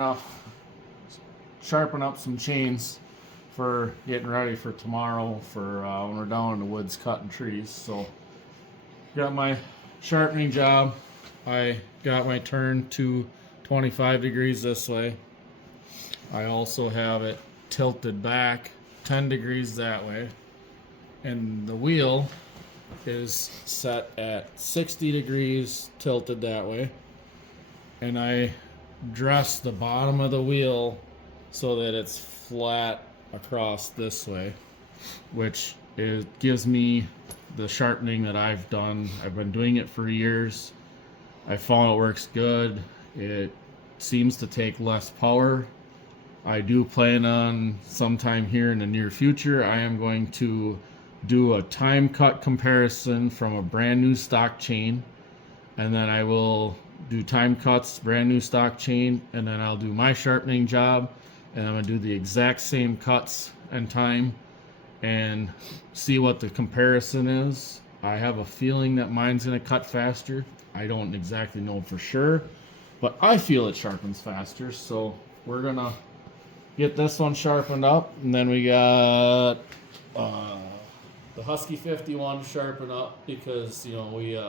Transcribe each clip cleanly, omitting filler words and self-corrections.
uh, sharpen up some chains for getting ready for tomorrow for when we're down in the woods cutting trees. So got my sharpening job. I got my turn to 25 degrees this way. I also have it tilted back 10 degrees that way. And the wheel is set at 60 degrees tilted that way. And I dress the bottom of the wheel so that it's flat across this way, which gives me the sharpening that I've done. I've been doing it for years. I found it works good. It seems to take less power. I do plan on sometime here in the near future, I am going to do a time cut comparison from a brand new stock chain, and then I will do time cuts, brand new stock chain, and then I'll do my sharpening job, and I'm gonna do the exact same cuts and time and see what the comparison is. I have a feeling that mine's gonna cut faster. I don't exactly know for sure, but I feel it sharpens faster. So we're gonna get this one sharpened up, and then we got the Husky 51 to sharpen up because we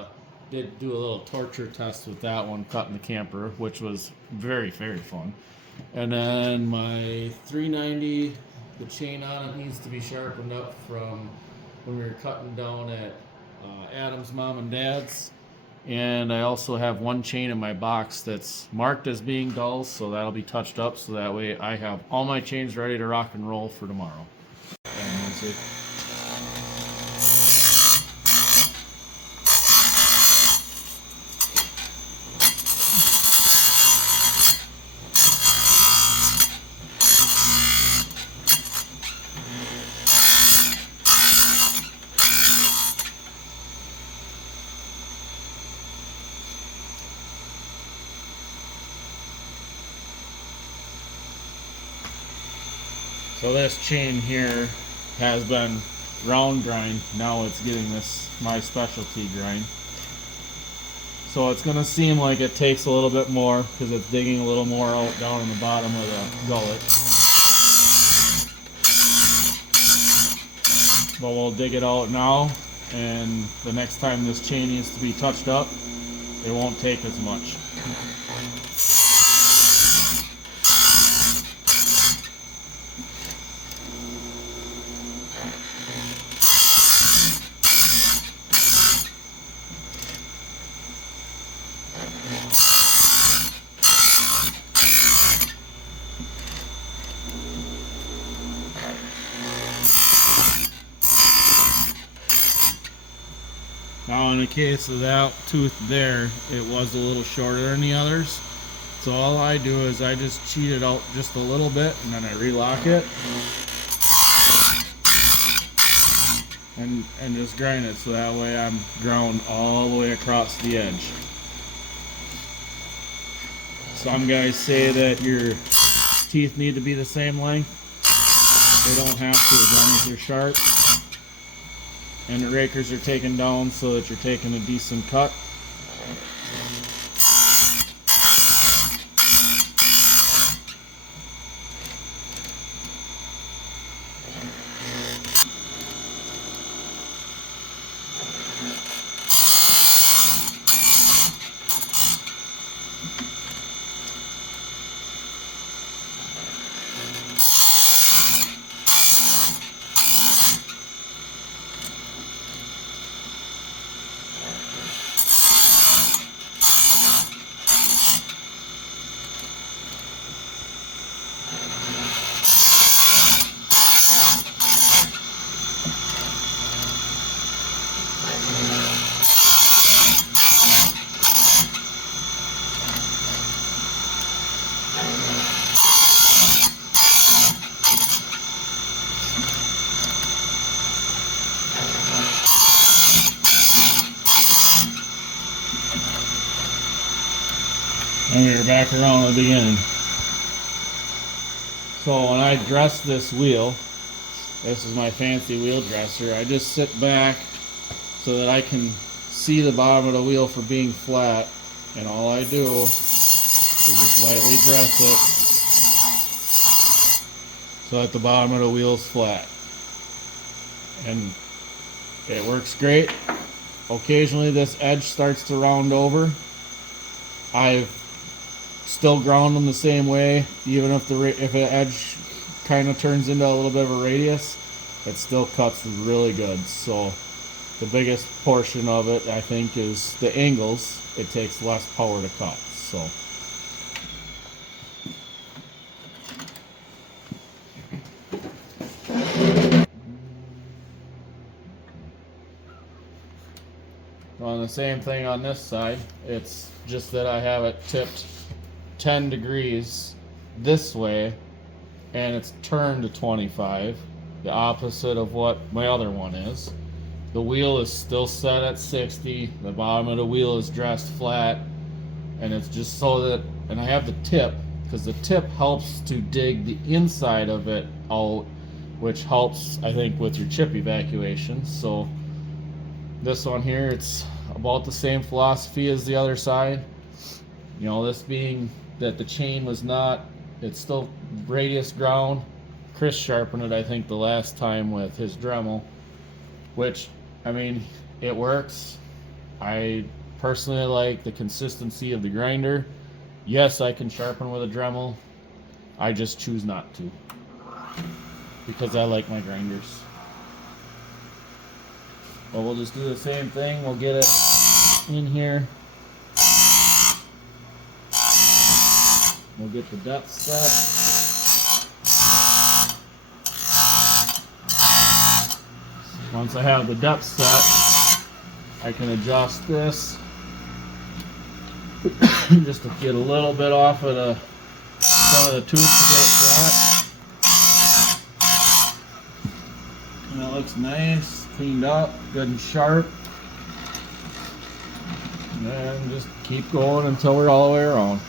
did do a little torture test with that one, cutting the camper, which was very fun. And then my 390, the chain on it needs to be sharpened up from when we were cutting down at Adam's mom and dad's. And I also have one chain in my box that's marked as being dull, so that'll be touched up so that way I have all my chains ready to rock and roll for tomorrow. And that's it. So this chain here has been round grind. Now it's getting this my specialty grind. So it's going to seem like it takes a little bit more because it's digging a little more out down in the bottom of the gullet. But we'll dig it out now, and the next time this chain needs to be touched up, it won't take as much. Now in the case of that tooth there, it was a little shorter than the others. So all I do is I just cheat it out just a little bit, and then I relock it. And just grind it so that way I'm ground all the way across the edge. Some guys say that your teeth need to be the same length. They don't have to as long as they're sharp. And the rakers are taken down so that you're taking a decent cut. And we're back around at the beginning. So when I dress this wheel, this is my fancy wheel dresser, I just sit back so that I can see the bottom of the wheel for being flat, and all I do You just lightly press it so that the bottom of the wheel is flat. And it works great. Occasionally this edge starts to round over. I've still ground them the same way, even if the edge kind of turns into a little bit of a radius, it still cuts really good. So the biggest portion of it, I think, is the angles. It takes less power to cut. So on the same thing on this side, it's just that I have it tipped 10 degrees this way and it's turned to 25, the opposite of what my other one is. The wheel is still set at 60, the bottom of the wheel is dressed flat, and it's just so that, and I have the tip, because the tip helps to dig the inside of it out, which helps, I think, with your chip evacuation. So this one here, it's about the same philosophy as the other side. You know, this being that the chain was not, it's still radius ground. Chris sharpened it, I think, the last time with his Dremel, which, I mean, it works. I personally like the consistency of the grinder. Yes, I can sharpen with a Dremel. I just choose not to because I like my grinders. But we'll just do the same thing. We'll get it in here. We'll get the depth set. Once I have the depth set, I can adjust this just to get a little bit off of the front of the tooth to get it flat. And it looks nice, cleaned up, good and sharp. And then just keep going until we're all the way around.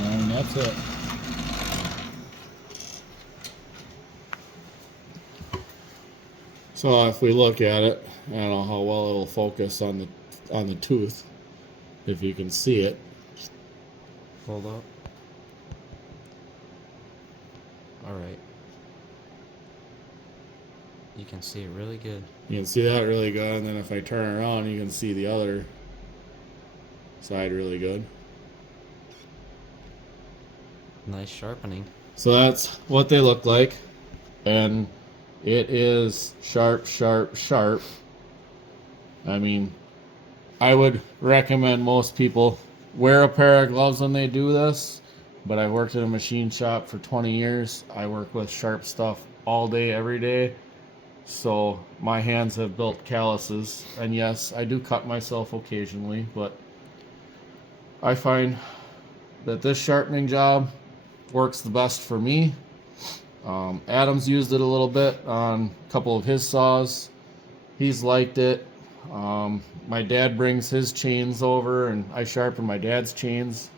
And that's it. So if we look at it, I don't know how well it'll focus on the tooth, if you can see it. Hold up. Alright. You can see it really good. You can see that really good, and then if I turn around, you can see the other side really good. Nice sharpening. So that's what they look like, and It is sharp, sharp, sharp. I mean, I would recommend most people wear a pair of gloves when they do this, but I worked in a machine shop for 20 years. I work with sharp stuff all day, every day. So my hands have built calluses. And yes, I do cut myself occasionally, but I find that this sharpening job works the best for me. Adam's used it a little bit on a couple of his saws. He's liked it. My dad brings his chains over, and I sharpen my dad's chains,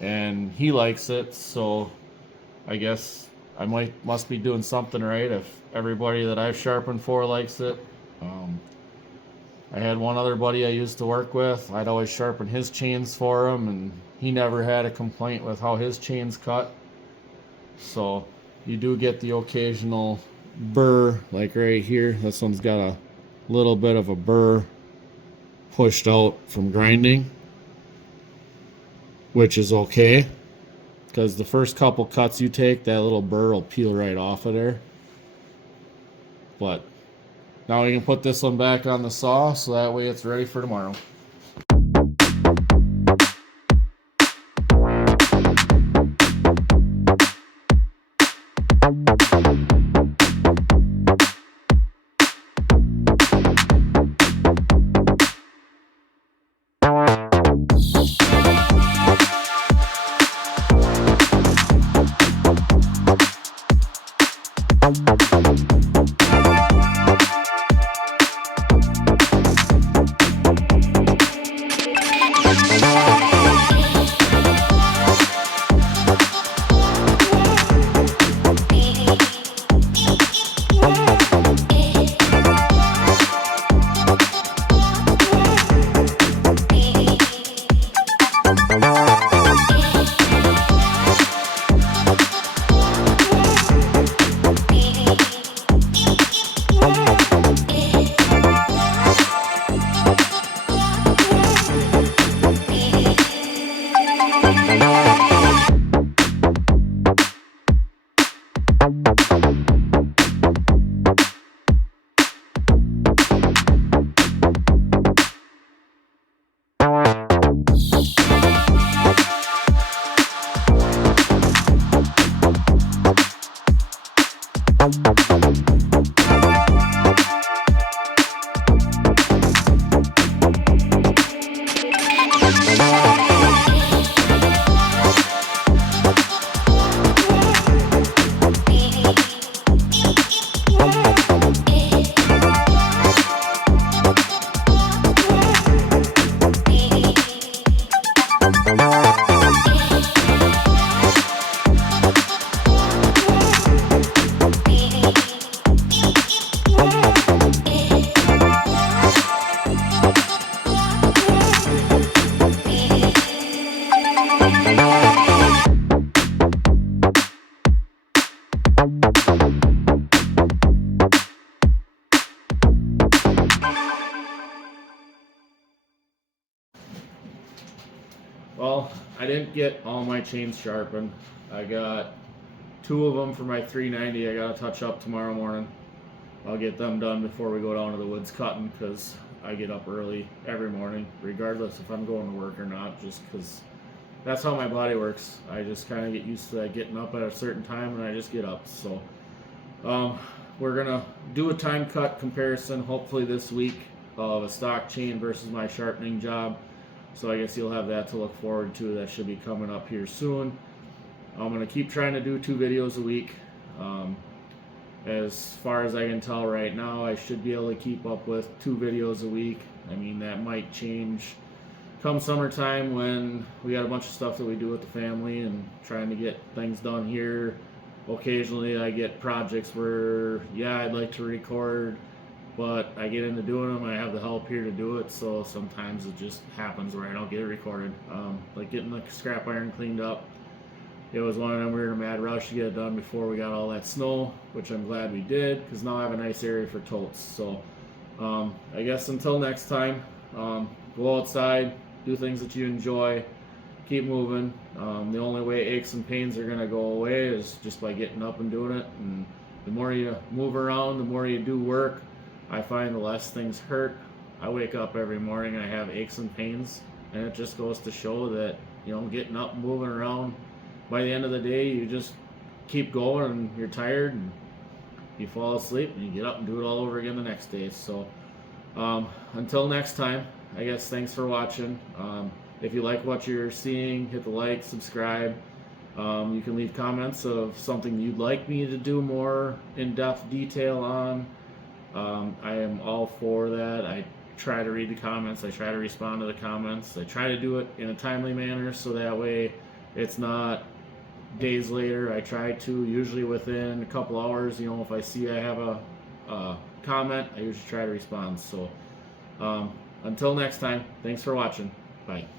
and he likes it. So I guess I must be doing something right if everybody that I've sharpened for likes it. I had one other buddy I used to work with. I'd always sharpen his chains for him, and he never had a complaint with how his chains cut. So you do get the occasional burr, like right here. This one's got a little bit of a burr pushed out from grinding, which is okay, because the first couple cuts you take, that little burr will peel right off of there. But now we can put this one back on the saw, so that way it's ready for tomorrow. Well, I didn't get all my chains sharpened. I got 2 of them for my 390. I gotta touch up tomorrow morning. I'll get them done before we go down to the woods cutting, because I get up early every morning, regardless if I'm going to work or not, just because that's how my body works. I just kind of get used to that, getting up at a certain time, and I just get up. So we're gonna do a time cut comparison hopefully this week of a stock chain versus my sharpening job. So I guess you'll have that to look forward to. That should be coming up here soon. I'm going to keep trying to do 2 videos a week. As far as I can tell right now, I should be able to keep up with 2 videos a week. I mean, that might change come summertime when we got a bunch of stuff that we do with the family and trying to get things done here. Occasionally I get projects where, yeah, I'd like to record, but I get into doing them, I have the help here to do it, so sometimes it just happens where I don't get it recorded. Like getting the scrap iron cleaned up, it was one of them, we were in a mad rush to get it done before we got all that snow, which I'm glad we did, because now I have a nice area for totes. So I guess until next time, go outside, do things that you enjoy, keep moving. The only way aches and pains are going to go away is just by getting up and doing it, and the more you move around, the more you do work, I find the less things hurt. I wake up every morning, I have aches and pains, and it just goes to show that, getting up and moving around, by the end of the day, you just keep going and you're tired and you fall asleep and you get up and do it all over again the next day. So until next time, I guess thanks for watching. If you like what you're seeing, hit the like, subscribe. You can leave comments of something you'd like me to do more in-depth detail on. I am all for that. I try to read the comments. I try to respond to the comments. I try to do it in a timely manner so that way it's not days later. I try to, usually within a couple hours, if I see I have a comment, I usually try to respond. So until next time, thanks for watching. Bye.